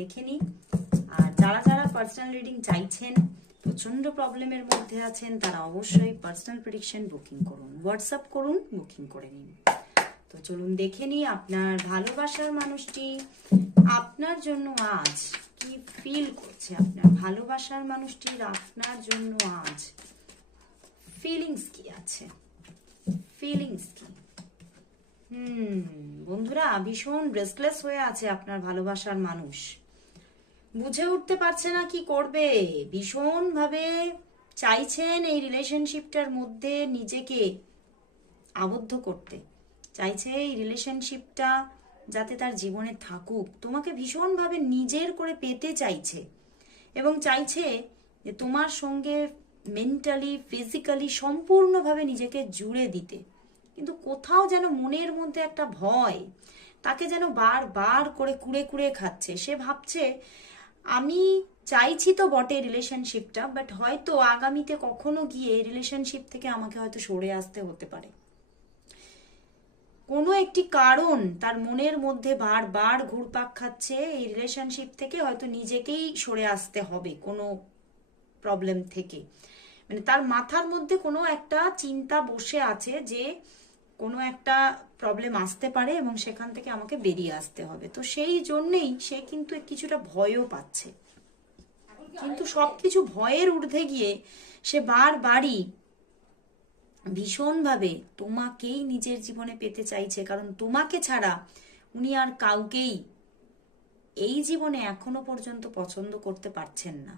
দেখে নিই। আর যারা যারা পার্সোনাল রিডিং চাইছেন, প্রচন্ড প্রবলেমের মধ্যে আছেন, তারা অবশ্যই পার্সোনাল প্রেডিকশন বুকিং করুন, হোয়াটসঅ্যাপ করুন, বুকিং করে নিন। তো চলুন দেখে নিই আপনার ভালোবাসার মানুষটি আপনার জন্য আজ কি ফিল করছে। আপনার ভালোবাসার মানুষটির আপনার জন্য আজ ফিলিংস কি আছে, ফিলিংস কি? বন্ধুরা, ভীষণ রেস্টলেস হয়ে আছে আপনার ভালোবাসার মানুষ। বুঝে উঠতে পারছে না কি করবে, ভীষণ ভাবে চাইছেন এই রিলেশনশিপটার মধ্যে নিজেকে আবদ্ধ করতে, চাইছে এই রিলেশনশিপটা যাতে তার জীবনে থাকুক, তোমাকে ভীষণভাবে নিজের করে পেতে চাইছে এবং চাইছে যে তোমার সঙ্গে মেন্টালি ফিজিক্যালি সম্পূর্ণভাবে নিজেকে জুড়ে দিতে। কিন্তু কোথাও যেন মনের মধ্যে একটা ভয় তাকে যেন বারবার করে কুড়ে কুড়ে খাচ্ছে। সে ভাবছে আমি চাইছি তো বটে রিলেশনশিপটা, বাট হয়তো আগামীতে কখনো গিয়ে রিলেশনশিপ থেকে আমাকে হয়তো সরে আসতে হতে পারে। কোনো একটি কারণ তার মনের মধ্যে বারবার ঘুরপাক খাচ্ছে, এই রিলেশনশিপ থেকে হয়তো নিজেকেই সরে আসতে হবে কোনো প্রবলেম থেকে। মানে তার মাথার মধ্যে কোনো একটা চিন্তা বসে আছে যে কোনো একটা প্রবলেম আসতে পারে এবং সেখান থেকে আমাকে বেরিয়ে আসতে হবে। তো সেই জন্যেই সে কিন্তু কিছুটা ভয়ও পাচ্ছে। কিন্তু সবকিছু ভয়ের ঊর্ধ্বে গিয়ে সে বারবারই ভীষণভাবে তোমাকেই নিজের জীবনে পেতে চাইছে, কারণ তোমাকে ছাড়া উনি আর কাউকেই এই জীবনে এখনো পর্যন্ত পছন্দ করতে পারছেন না।